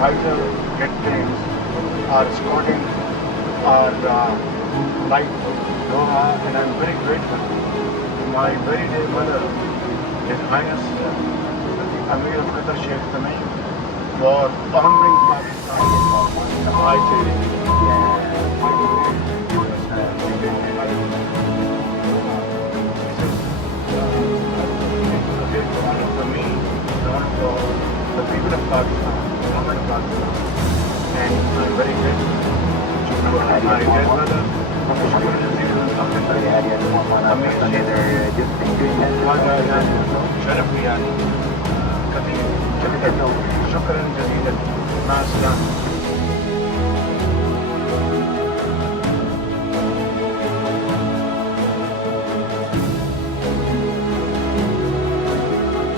vital jet planes are escorting our flight to Doha, and I'm very grateful to my very dear mother, His Highness Amir of Qatar, Sheikh Tamim, for honoring Pakistan. I say, for me, not for the people of Pakistan, the government of Pakistan, and I'm very grateful to my dear brother, شرف يعني كثير جدا شكرا جزيلا مع السلامة.